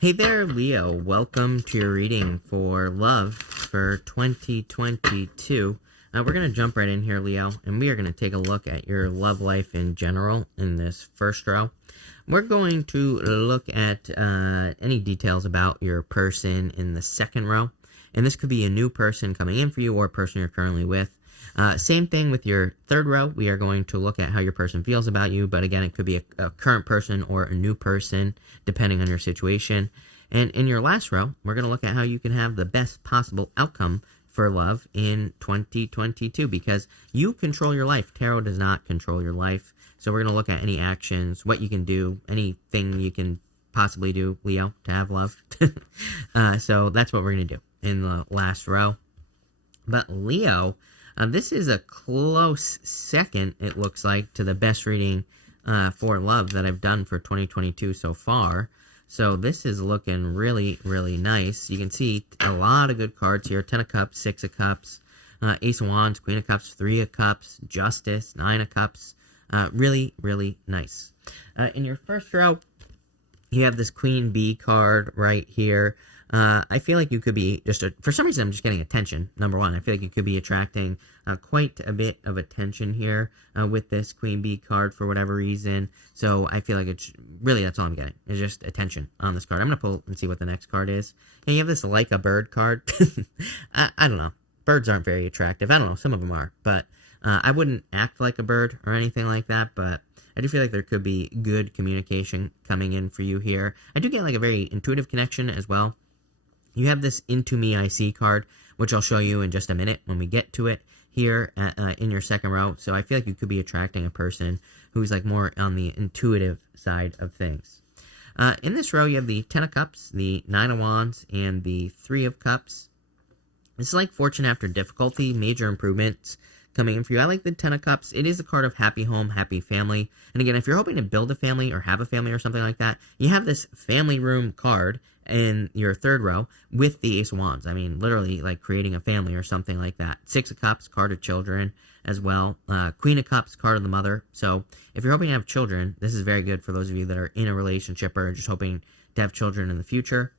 Hey there, Leo. Welcome to your reading for love for 2022. We're going to jump right in here, Leo, and we are going to take a look at your love life in general in this first row. We're going to look at any details about your person in the second row, and this could be a new person coming in for you or a person you're currently with. Same thing with your third row. We are going to look at how your person feels about you, but again, it could be a current person or a new person, depending on your situation. And in your last row, we're going to look at how you can have the best possible outcome for love in 2022, because you control your life. Tarot does not control your life. So we're going to look at any actions, what you can do, anything you can possibly do, Leo, to have love. So that's what we're going to do in the last row. But Leo, this is a close second, it looks like, to the best reading for love that I've done for 2022 so far. So this is looking really, really nice. You can see a lot of good cards here. 10 of Cups, 6 of Cups, Ace of Wands, Queen of Cups, 3 of Cups, Justice, 9 of Cups. Really, really nice. In your first row, you have this Queen Bee card right here. I feel like you could be for some reason, I'm just getting attention. Number one, I feel like you could be attracting quite a bit of attention here with this Queen Bee card for whatever reason. So I feel like it's really, that's all I'm getting. It's just attention on this card. I'm going to pull and see what the next card is. And you have this Like a Bird card. I don't know. Birds aren't very attractive. I don't know. Some of them are. But I wouldn't act like a bird or anything like that. But I do feel like there could be good communication coming in for you here. I do get like a very intuitive connection as well. You have this Into Me I See card, which I'll show you in just a minute when we get to it here in your second row. So I feel like you could be attracting a person who's like more on the intuitive side of things. In this row, you have the 10 of Cups, the 9 of Wands, and the 3 of Cups. This is like fortune after difficulty, major improvements coming in for you. I like the 10 of Cups. It is a card of happy home, happy family. And again, if you're hoping to build a family or have a family or something like that, you have this family room card in your third row with the Ace of Wands. I mean, literally like creating a family or something like that. 6 of Cups, card of children as well. Queen of Cups, card of the mother. So if you're hoping to have children, this is very good for those of you that are in a relationship or just hoping to have children in the future.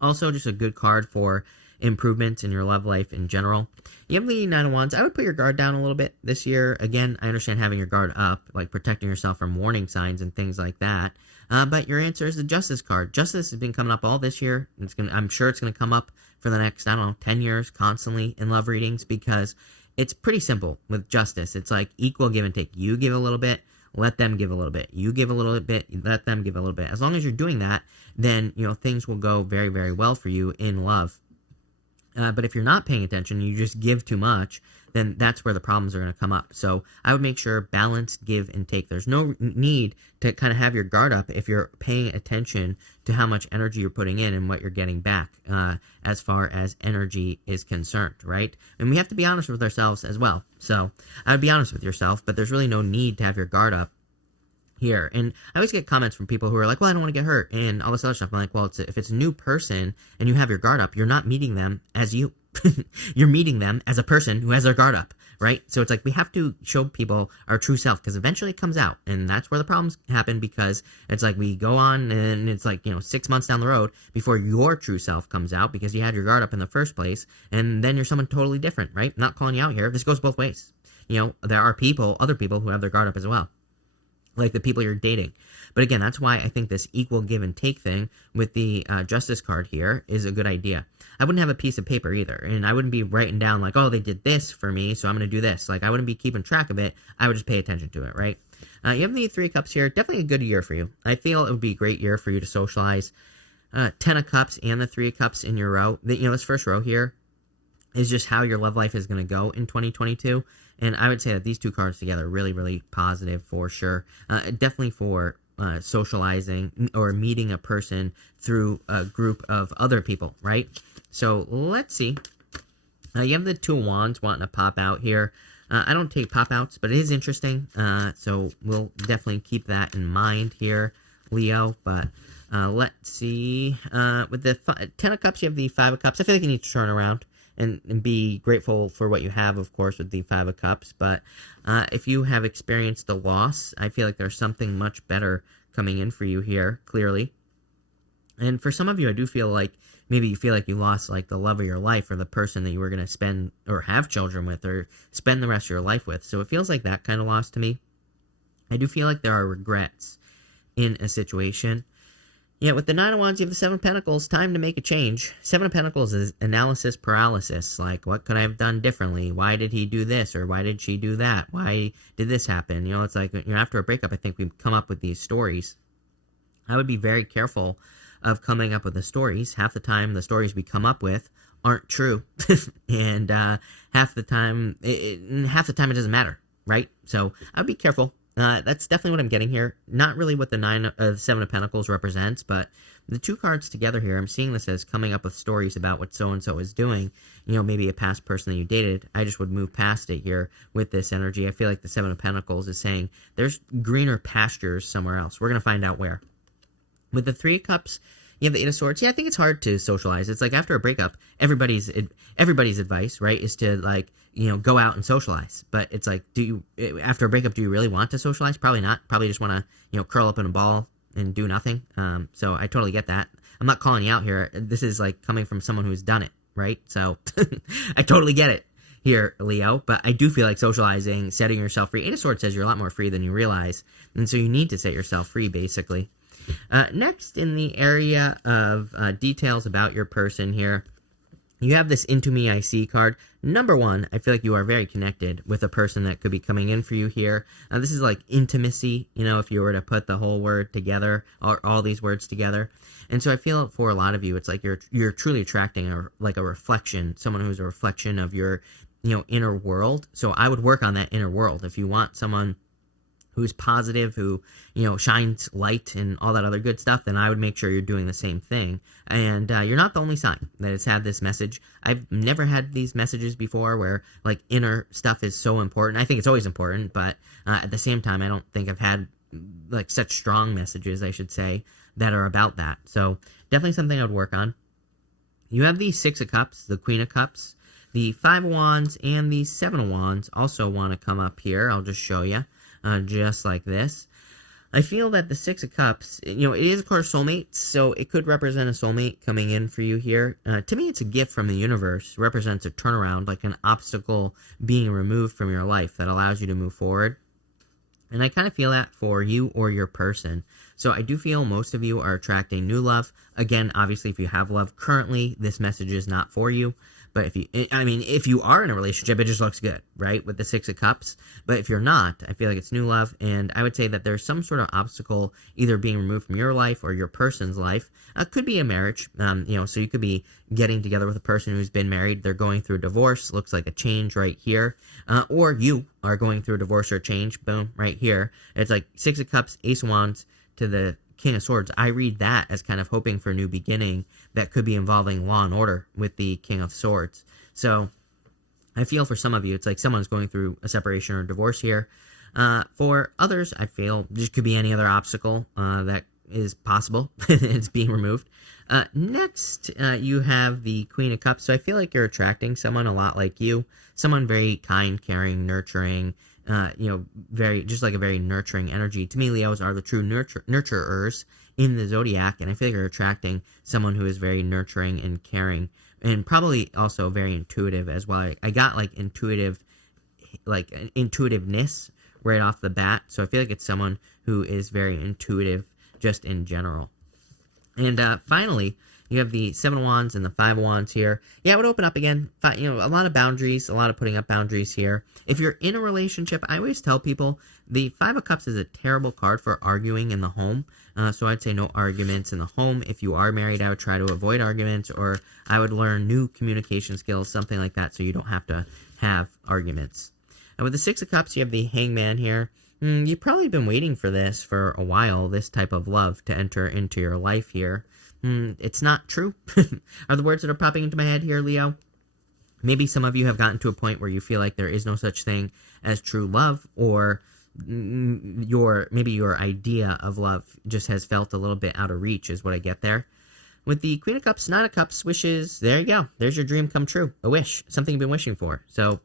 Also, just a good card for improvements in your love life in general. You have the 9 of Wands. I would put your guard down a little bit this year. Again, I understand having your guard up, like protecting yourself from warning signs and things like that. But your answer is the Justice card. Justice has been coming up all this year. I'm sure it's going to come up for the next, 10 years constantly in love readings, because it's pretty simple with Justice. It's like equal give and take. You give a little bit, let them give a little bit. You give a little bit, let them give a little bit. As long as you're doing that, then, things will go very, very well for you in love. But if you're not paying attention, you just give too much, then that's where the problems are going to come up. So I would make sure balanced give and take. There's no need to kind of have your guard up if you're paying attention to how much energy you're putting in and what you're getting back as far as energy is concerned, right? And we have to be honest with ourselves as well. So I would be honest with yourself, but there's really no need to have your guard up here. And I always get comments from people who are like, well, I don't want to get hurt and all this other stuff. I'm like, well, if it's a new person and you have your guard up, you're not meeting them as you. You're meeting them as a person who has their guard up, right? So it's like we have to show people our true self, because eventually it comes out, and that's where the problems happen, because it's like we go on and it's like 6 months down the road before your true self comes out, because you had your guard up in the first place, and then you're someone totally different, right? Not calling you out here. This goes both ways. There are other people who have their guard up as well, like the people you're dating. But again, that's why I think this equal give and take thing with the Justice card here is a good idea. I wouldn't have a piece of paper either, and I wouldn't be writing down like, oh, they did this for me, so I'm going to do this. Like, I wouldn't be keeping track of it. I would just pay attention to it, right? You have the 3 of Cups here. Definitely a good year for you. I feel it would be a great year for you to socialize. 10 of Cups and the 3 of Cups in your row. This first row here is just how your love life is going to go in 2022. And I would say that these two cards together are really, really positive for sure. Definitely for socializing or meeting a person through a group of other people, right? So let's see. You have the 2 of Wands wanting to pop out here. I don't take pop outs, but it is interesting. So we'll definitely keep that in mind here, Leo. But let's see. With the 10 of Cups, you have the 5 of Cups. I feel like you need to turn around and be grateful for what you have, of course, with the 5 of Cups. But if you have experienced a loss, I feel like there's something much better coming in for you here, clearly. And for some of you, I do feel like maybe you feel like you lost like the love of your life or the person that you were going to spend or have children with or spend the rest of your life with. So it feels like that kind of loss to me. I do feel like there are regrets in a situation. Yeah, with the Nine of Wands, you have the Seven of Pentacles, time to make a change. Seven of Pentacles is analysis paralysis. Like, what could I have done differently? Why did he do this? Or why did she do that? Why did this happen? You know, it's like, after a breakup, I think we come up with these stories. I would be very careful of coming up with the stories. Half the time, the stories we come up with aren't true. And half the time, it doesn't matter, right? So I would be careful. That's definitely what I'm getting here. Not really what the Seven of Pentacles represents, but the two cards together here, I'm seeing this as coming up with stories about what so-and-so is doing. You know, maybe a past person that you dated. I just would move past it here with this energy. I feel like the Seven of Pentacles is saying there's greener pastures somewhere else. We're going to find out where. With the Three of Cups, you have the Eight of Swords. Yeah, I think it's hard to socialize. It's like after a breakup, everybody's advice, right, is to, like, you know, go out and socialize. But it's like, after a breakup, do you really want to socialize? Probably not. Probably just want to, you know, curl up in a ball and do nothing. So I totally get that. I'm not calling you out here. This is like coming from someone who's done it, right? So I totally get it here, Leo. But I do feel like socializing, setting yourself free. Eight of Swords says you're a lot more free than you realize. And so you need to set yourself free, basically. Next, in the area of details about your person here, you have this Into Me I See card. Number one, I feel like you are very connected with a person that could be coming in for you here. This is like intimacy, you know, if you were to put the whole word together, or all these words together. And so I feel for a lot of you, it's like you're truly attracting a reflection, someone who's a reflection of your, you know, inner world. So I would work on that inner world. If you want someone who's positive, who, you know, shines light and all that other good stuff, then I would make sure you're doing the same thing. And you're not the only sign that has had this message. I've never had these messages before where, like, inner stuff is so important. I think it's always important, but at the same time, I don't think I've had, like, such strong messages, I should say, that are about that. So definitely something I would work on. You have the Six of Cups, the Queen of Cups, the Five of Wands, and the Seven of Wands also want to come up here. I'll just show you. Just like this. I feel that the Six of Cups, you know, it is, of course, soulmates, so it could represent a soulmate coming in for you here. To me, it's a gift from the universe. It represents a turnaround, like an obstacle being removed from your life that allows you to move forward. And I kind of feel that for you or your person. So I do feel most of you are attracting new love. Again, obviously, if you have love currently, this message is not for you. But if you are in a relationship, it just looks good, right? With the Six of Cups. But if you're not, I feel like it's new love. And I would say that there's some sort of obstacle either being removed from your life or your person's life. Could be a marriage, you know, so you could be getting together with a person who's been married. They're going through a divorce. Looks like a change right here. Or you are going through a divorce or change. Boom, right here. It's like Six of Cups, Ace of Wands to the King of Swords. I read that as kind of hoping for a new beginning that could be involving law and order with the King of Swords. So I feel for some of you, it's like someone's going through a separation or a divorce here. For others, I feel this could be any other obstacle that is possible. It's being removed. Next, you have the Queen of Cups. So I feel like you're attracting someone a lot like you. Someone very kind, caring, nurturing, you know, just like a very nurturing energy. To me, Leos are the true nurturers in the zodiac, and I feel like you're attracting someone who is very nurturing and caring, and probably also very intuitive as well. I got like intuitiveness right off the bat, so I feel like it's someone who is very intuitive just in general. And finally, you have the Seven of Wands and the Five of Wands here. Yeah, I would open up again. You know, a lot of boundaries, a lot of putting up boundaries here. If you're in a relationship, I always tell people the Five of Cups is a terrible card for arguing in the home. So I'd say no arguments in the home. If you are married, I would try to avoid arguments, or I would learn new communication skills, something like that, so you don't have to have arguments. And with the Six of Cups, you have the Hangman here. You've probably been waiting for this for a while, this type of love to enter into your life here. It's not true, are the words that are popping into my head here, Leo. Maybe some of you have gotten to a point where you feel like there is no such thing as true love, or maybe your idea of love just has felt a little bit out of reach, is what I get there. With the Queen of Cups, Nine of Cups, wishes, there you go. There's your dream come true. A wish. Something you've been wishing for. So,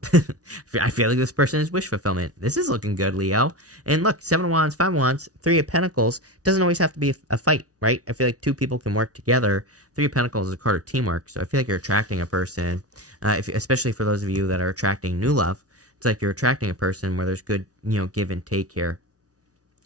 I feel like this person is wish fulfillment. This is looking good, Leo. And look, 7 of Wands, 5 of Wands, 3 of Pentacles. Doesn't always have to be a fight, right? I feel like 2 people can work together. 3 of Pentacles is a card of teamwork. So, I feel like you're attracting a person, especially for those of you that are attracting new love. It's like you're attracting a person where there's good, give and take here.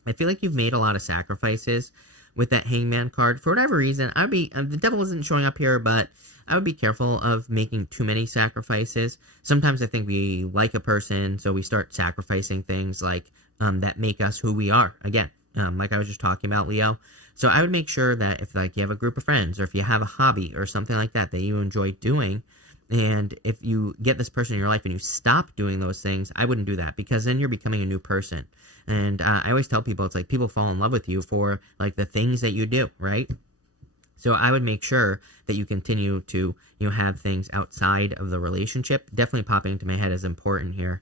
I feel like you've made a lot of sacrifices with that Hangman card. For whatever reason, I would be, the devil isn't showing up here, but I would be careful of making too many sacrifices. Sometimes I think we like a person, so we start sacrificing things like that make us who we are. Again, like I was just talking about, Leo. So I would make sure that if like you have a group of friends or if you have a hobby or something like that that you enjoy doing, and if you get this person in your life and you stop doing those things, I wouldn't do that, because then you're becoming a new person. And I always tell people, it's like people fall in love with you for like the things that you do, right? So I would make sure that you continue to, have things outside of the relationship. Definitely popping into my head is important here.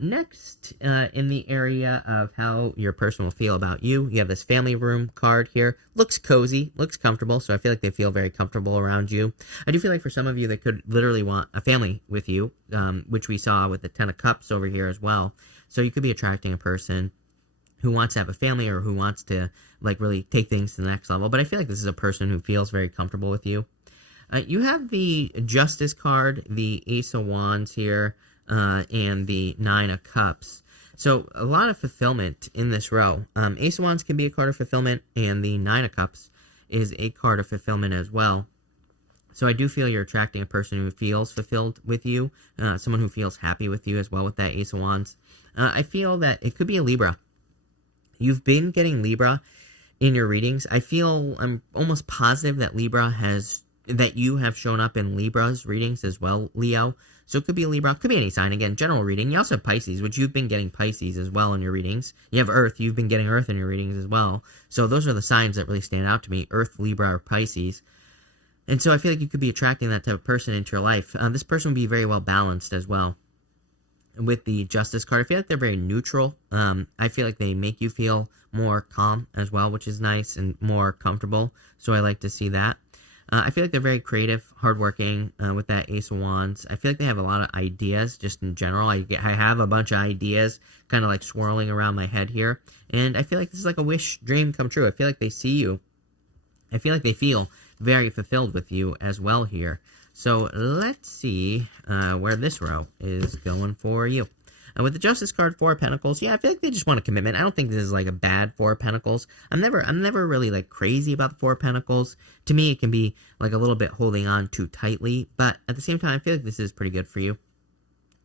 Next, in the area of how your person will feel about you, you have this family room card here. Looks cozy, looks comfortable, so I feel like they feel very comfortable around you. I do feel like for some of you, they could literally want a family with you, which we saw with the 10 of Cups over here as well. So you could be attracting a person who wants to have a family or who wants to, like, really take things to the next level. But I feel like this is a person who feels very comfortable with you. You have the Justice card, the Ace of Wands here, and the 9 of Cups. So a lot of fulfillment in this row. Ace of Wands can be a card of fulfillment, and the 9 of Cups is a card of fulfillment as well. So I do feel you're attracting a person who feels fulfilled with you, someone who feels happy with you as well with that Ace of Wands. I feel that it could be a Libra. You've been getting Libra in your readings. I'm almost positive that that you have shown up in Libra's readings as well, Leo. So it could be a Libra, could be any sign. Again, general reading. You also have Pisces, which you've been getting Pisces as well in your readings. You have Earth, you've been getting Earth in your readings as well. So those are the signs that really stand out to me, Earth, Libra, or Pisces. And so I feel like you could be attracting that type of person into your life. This person would be very well balanced as well. With the Justice card, I feel like they're very neutral. I feel like they make you feel more calm as well, which is nice, and more comfortable. So I like to see that. I feel like they're very creative, hardworking with that Ace of Wands. I feel like they have a lot of ideas just in general. I have a bunch of ideas kind of like swirling around my head here. And I feel like this is like a wish dream come true. I feel like they see you. I feel like they feel very fulfilled with you as well here. So let's see where this row is going for you. With the Justice card, 4 of Pentacles, yeah, I feel like they just want a commitment. I don't think this is like a bad 4 of Pentacles. I'm never really like crazy about the 4 of Pentacles. To me, it can be like a little bit holding on too tightly, but at the same time, I feel like this is pretty good for you.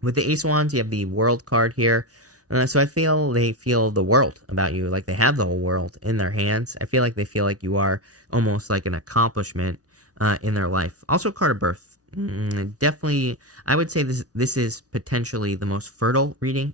With the Ace of Wands, you have the World card here. So I feel they feel the world about you, like they have the whole world in their hands. I feel like they feel like you are almost like an accomplishment in their life. Also, card of birth. Definitely, I would say this is potentially the most fertile reading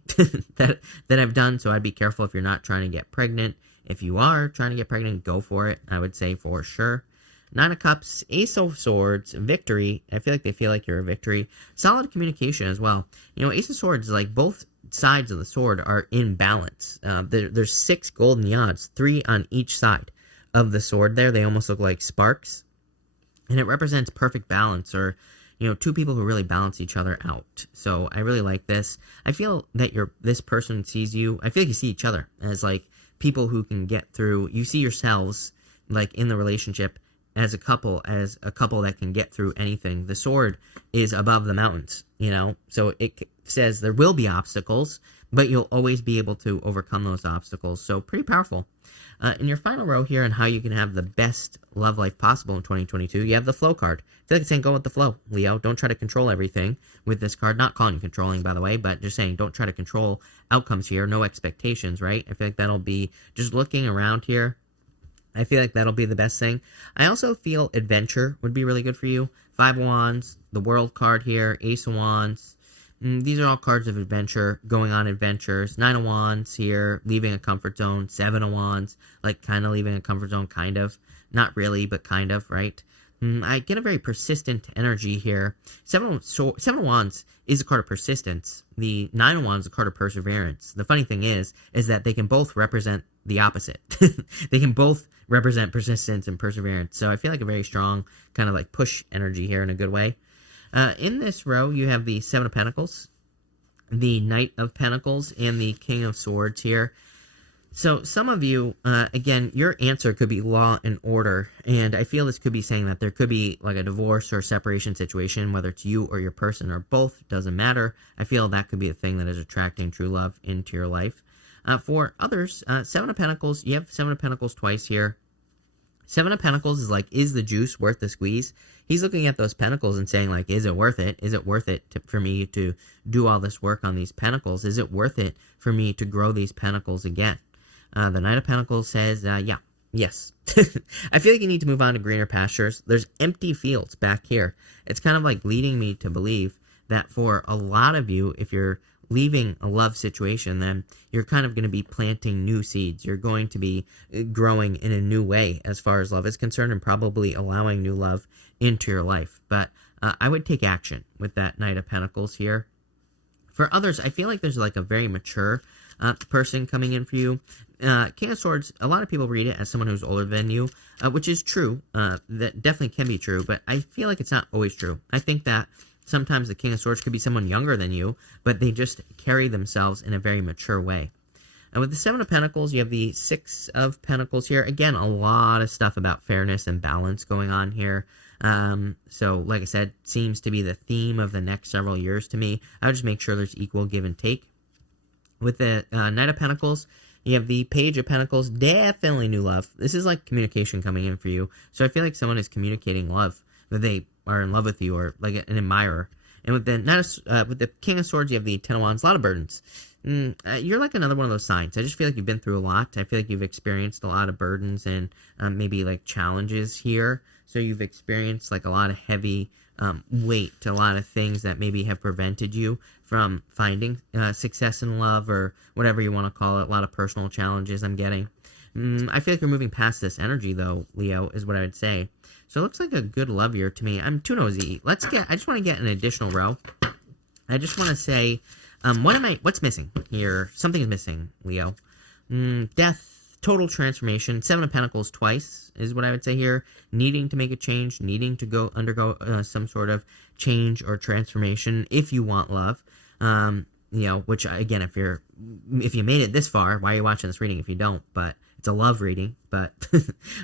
that I've done, so I'd be careful if you're not trying to get pregnant. If you are trying to get pregnant, go for it, I would say for sure. 9 of Cups, Ace of Swords, Victory. I feel like they feel like you're a victory. Solid communication as well. Ace of Swords, like both sides of the sword are in balance. There's 6 golden rods, 3 on each side of the sword there. They almost look like sparks. And it represents perfect balance, or, 2 people who really balance each other out. So I really like this. I feel that this person sees you. I feel like you see each other as like people who can get through. You see yourselves like in the relationship as a couple that can get through anything. The sword is above the mountains, so it says there will be obstacles, but you'll always be able to overcome those obstacles. So pretty powerful. In your final row here, and how you can have the best love life possible in 2022, you have the Flow card. I feel like it's saying go with the flow, Leo. Don't try to control everything with this card. Not calling you controlling, by the way, but just saying don't try to control outcomes here. No expectations, right? I feel like that'll be just looking around here. I feel like that'll be the best thing. I also feel adventure would be really good for you. 5 of Wands, the World card here, Ace of Wands. These are all cards of adventure, going on adventures. 9 of Wands here, leaving a comfort zone. 7 of Wands, like kind of leaving a comfort zone, kind of. Not really, but kind of, right? I get a very persistent energy here. 7 of Wands is a card of persistence. The 9 of Wands is a card of perseverance. The funny thing is that they can both represent the opposite. They can both represent persistence and perseverance. So I feel like a very strong kind of like push energy here in a good way. In this row, you have the Seven of Pentacles, the Knight of Pentacles, and the King of Swords here. So some of you, again, your answer could be law and order, and I feel this could be saying that there could be like a divorce or separation situation, whether it's you or your person or both, doesn't matter. I feel that could be the thing that is attracting true love into your life. For others, Seven of Pentacles, you have Seven of Pentacles twice here. Seven of Pentacles is like, is the juice worth the squeeze? He's looking at those pentacles and saying, like, is it worth it? Is it worth it for me to do all this work on these pentacles? Is it worth it for me to grow these pentacles again? The Knight of Pentacles says, yes. I feel like you need to move on to greener pastures. There's empty fields back here. It's kind of like leading me to believe that for a lot of you, if you're leaving a love situation, then you're kind of going to be planting new seeds. You're going to be growing in a new way as far as love is concerned, and probably allowing new love into your life. But I would take action with that Knight of Pentacles here. For others, I feel like there's like a very mature person coming in for you. King of Swords, a lot of people read it as someone who's older than you, which is true. That definitely can be true, but I feel like it's not always true. I think that sometimes the King of Swords could be someone younger than you, but they just carry themselves in a very mature way. And with the Seven of Pentacles, you have the Six of Pentacles here. Again, a lot of stuff about fairness and balance going on here. So, like I said, seems to be the theme of the next several years to me. I would just make sure there's equal give and take. With the Knight of Pentacles, you have the Page of Pentacles. Definitely new love. This is like communication coming in for you. So I feel like someone is communicating love, that they are in love with you, or like an admirer. And with the King of Swords, you have the Ten of Wands. A lot of burdens. You're like another one of those signs. I just feel like you've been through a lot. I feel like you've experienced a lot of burdens and maybe like challenges here. So you've experienced like a lot of heavy weight, a lot of things that maybe have prevented you from finding success in love, or whatever you want to call it. A lot of personal challenges I'm getting. I feel like you're moving past this energy, though, Leo, is what I would say. So it looks like a good love year to me. I'm too nosy. I just want to get an additional row. I just want to say, what's missing here? Something is missing, Leo. Death, total transformation. Seven of Pentacles twice is what I would say here. Needing to make a change, needing to undergo some sort of change or transformation if you want love. Which again, if you made it this far, why are you watching this reading if you don't? But it's a love reading. But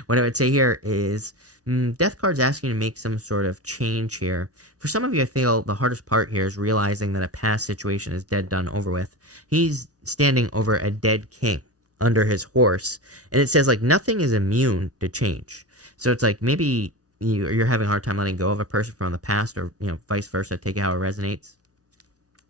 what I would say here is, Death card's asking you to make some sort of change here. For some of you, I feel the hardest part here is realizing that a past situation is dead, done, over with. He's standing over a dead king under his horse, and it says like nothing is immune to change. So it's like maybe you're having a hard time letting go of a person from the past, or vice versa. Take it how it resonates.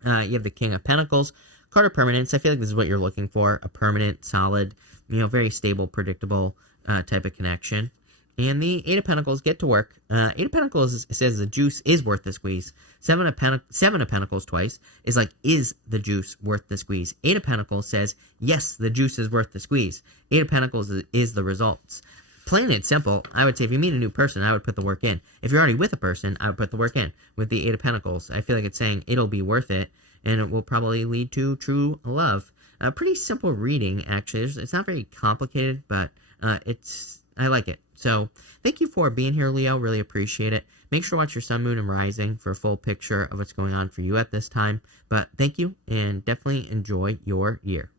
You have the King of Pentacles, card of permanence. I feel like this is what you're looking for: a permanent, solid, very stable, predictable type of connection. And the Eight of Pentacles, get to work. Eight of Pentacles says the juice is worth the squeeze. Seven of Pentacles twice is like, is the juice worth the squeeze? Eight of Pentacles says, yes, the juice is worth the squeeze. Eight of Pentacles is the results. Plain and simple, I would say if you meet a new person, I would put the work in. If you're already with a person, I would put the work in. With the Eight of Pentacles, I feel like it's saying it'll be worth it, and it will probably lead to true love. A pretty simple reading, actually. It's not very complicated, but I like it. So thank you for being here, Leo. Really appreciate it. Make sure to watch your sun, moon, and rising for a full picture of what's going on for you at this time. But thank you, and definitely enjoy your year.